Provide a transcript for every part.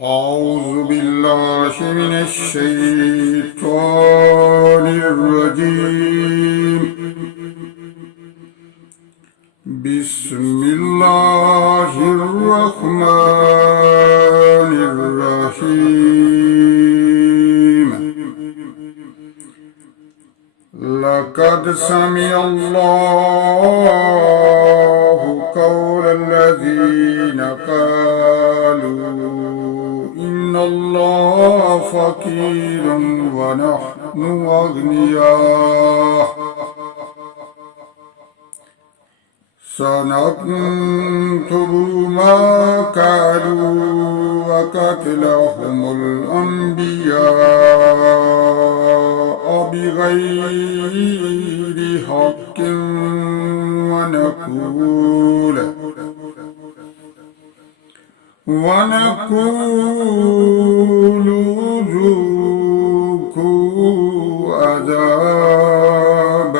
أعوذ بالله من الشيطان الرجيم. بسم الله الرحمن الرحيم. لقد سمع الله قول الذين قالوا إن الله فقير ونحن أغنياء سنكتب ما قالوا وقتلهم الأنبياء بغير حق ونقول ذوقوا عذاب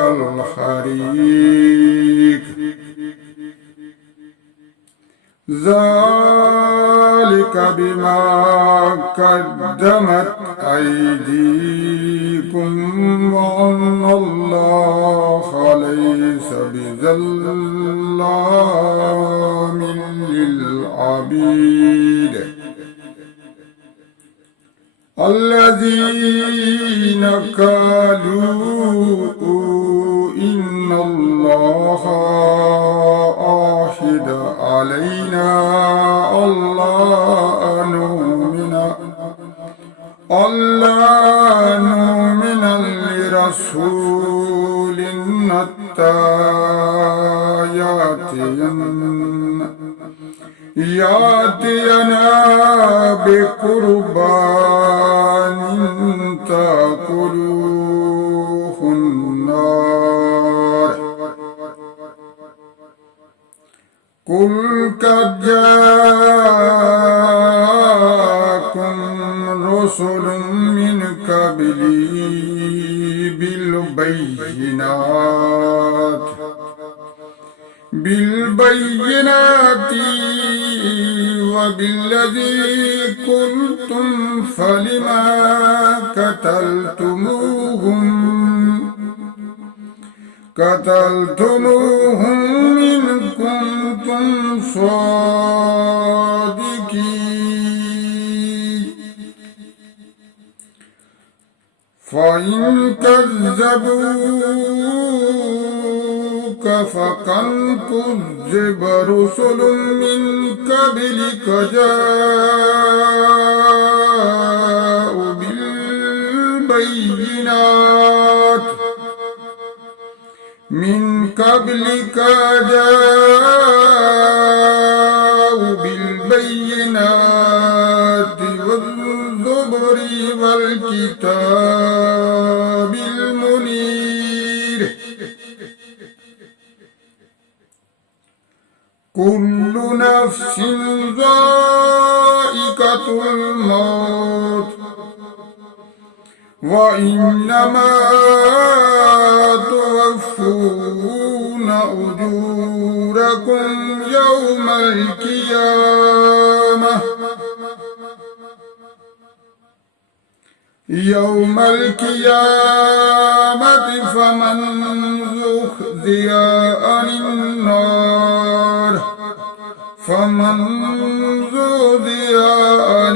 الحريق ذلك بما قدمت أيديكم وأن الله ليس بظلام للعبيد. الذين قالوا إن الله عهد علينا ألا نؤمن لرسول حتى يأتينا بقربان تأكله النار. قل قد جاءكم رسل من قبلي بالبينات وبالذي قلتم فلما قتلتموهم إن كنتم صادقين. فإن كذبوك فقد كذب رسل من قبلك جاءوا بالبينات والزبر والكتاب المنير. كل نفس ذائقة الموت وإنما توفون أجوركم يوم القيامة فمن زحزح عن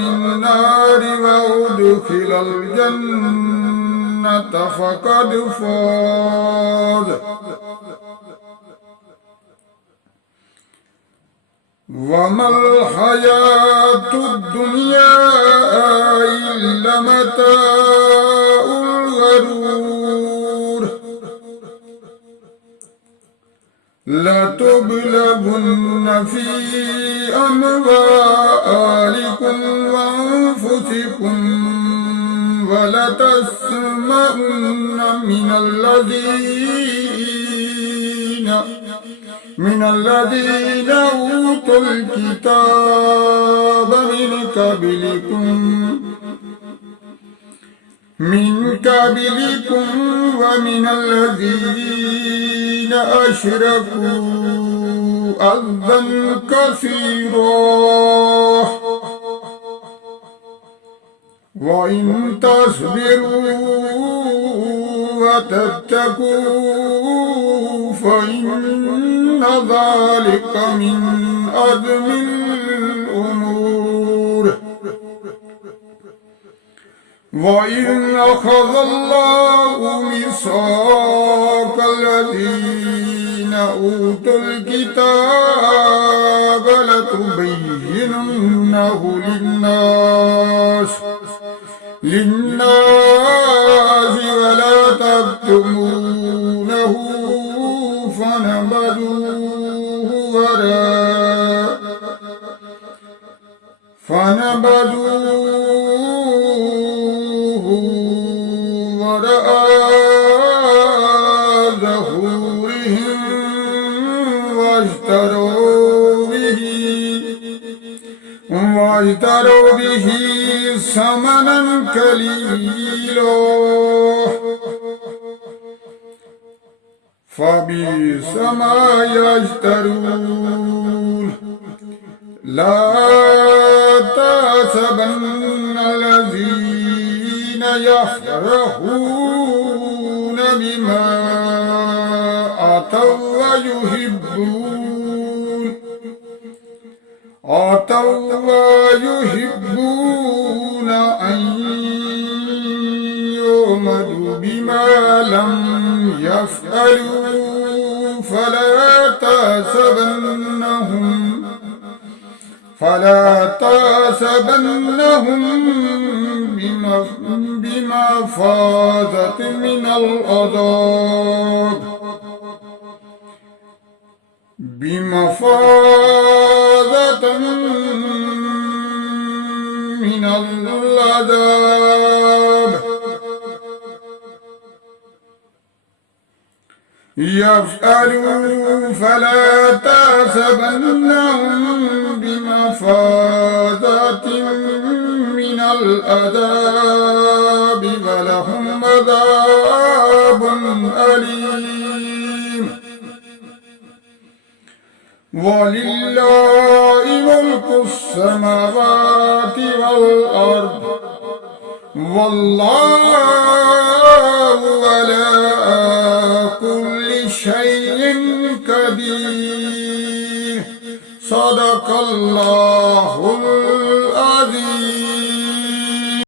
النار وأدخل الجنة فقد فاز. وما الحياة الدنيا إلا متاع الغرور. لتبلغن في أموالكم وأنفسكم ولتسمعن من الذين أوتوا الكتاب من قبلكم ومن الذين أشركوا أذى كثيرا وإن تصبروا وتتقوا فإن ذلك من عزم الأمور وإذ أخذ الله ميثاق الذين أوتوا الكتاب لتبيننه للناس ولا تكتمونه فنبذوه وراء ظهورهم واشتروا به ثمنا قليلا فبئس ما يشترون لا تحسبن الذين يفرحون بما أتوا ويحبون أن يؤمروا بما لم يفعلوا فلا تحسبنهم بمفازة من العذاب يفعلوا فلا تحسبنهم بمفازة من العذاب ولهم عذاب أليم ولله ملك السماوات والأرض والله على كل شيء قدير صدق الله